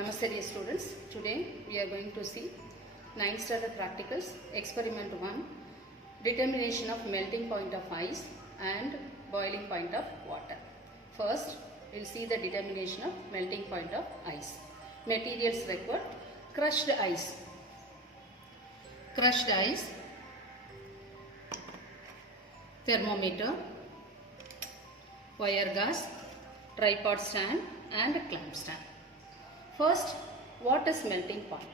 Namaste dear students, today we are going to see 9th standard practicals, experiment 1, determination of melting point of ice and boiling point of water. First, we will see the determination of melting point of ice. Materials required: crushed ice, thermometer, wire gas, tripod stand and clamp stand. First, what is melting point?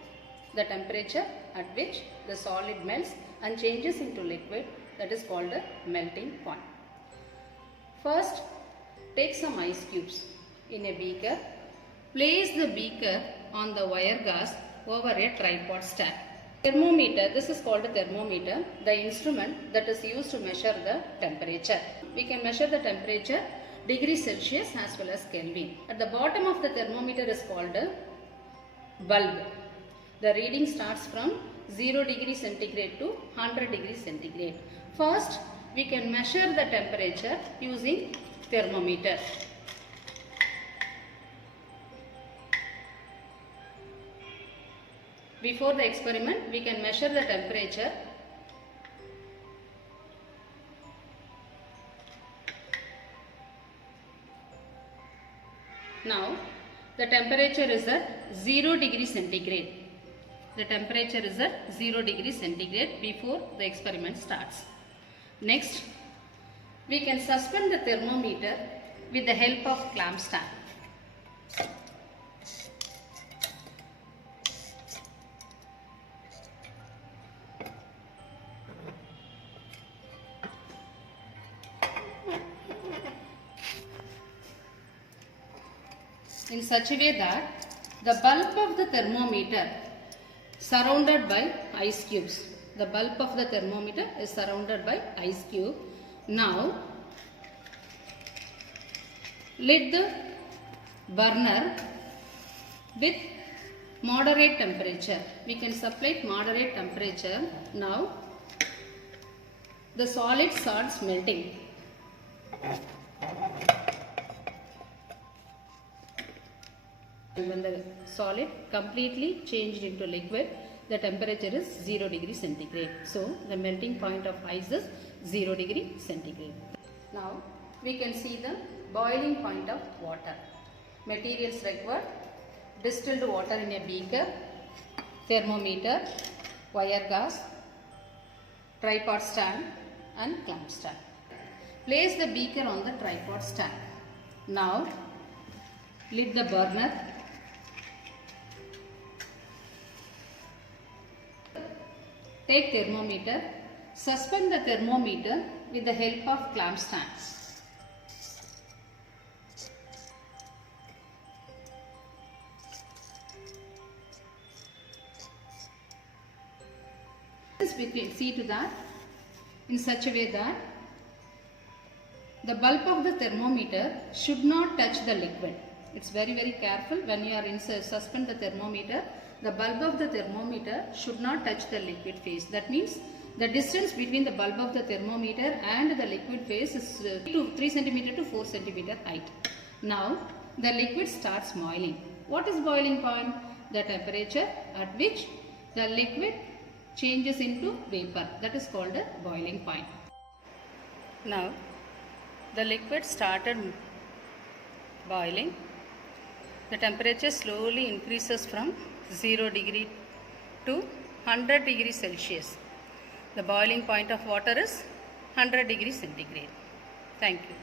The temperature at which the solid melts and changes into liquid, that is called a melting point. First, take some ice cubes in a beaker. Place the beaker on the wire gas over a tripod stand. Thermometer, this is called a thermometer, the instrument that is used to measure the temperature. We can measure the temperature degrees Celsius as well as Kelvin. At the bottom of the thermometer is called a bulb. The reading starts from 0 degrees centigrade to 100 degrees centigrade. First, we can measure the temperature using thermometer. Before the experiment, we can measure the temperature. Now, the temperature is at 0 degree centigrade. The temperature is at 0 degree centigrade before the experiment starts. Next, we can suspend the thermometer with the help of clamp stand. In such a way that the bulb of the thermometer surrounded by ice cubes. The bulb of the thermometer is surrounded by ice cube. Now, lit the burner with moderate temperature. We can supply moderate temperature. Now, the solid starts melting. When the solid completely changed into liquid, the temperature is 0 degree centigrade. So, the melting point of ice is 0 degree centigrade. Now, we can see the boiling point of water. Materials required: distilled water in a beaker, thermometer, wire gas, tripod stand and clamp stand. Place the beaker on the tripod stand. Now, lit the burner. Take thermometer, suspend the thermometer with the help of clamp stand. We can see to that in such a way that the bulb of the thermometer should not touch the liquid. It's very careful when you are suspend the thermometer. The bulb of the thermometer should not touch the liquid phase. That means the distance between the bulb of the thermometer and the liquid phase is 3 cm to 4 cm height. Now, the liquid starts boiling. What is boiling point? The temperature at which the liquid changes into vapor. That is called a boiling point. Now, the liquid started boiling. The temperature slowly increases from 0 degree to 100 degrees Celsius. The boiling point of water is 100 degrees centigrade. Thank you.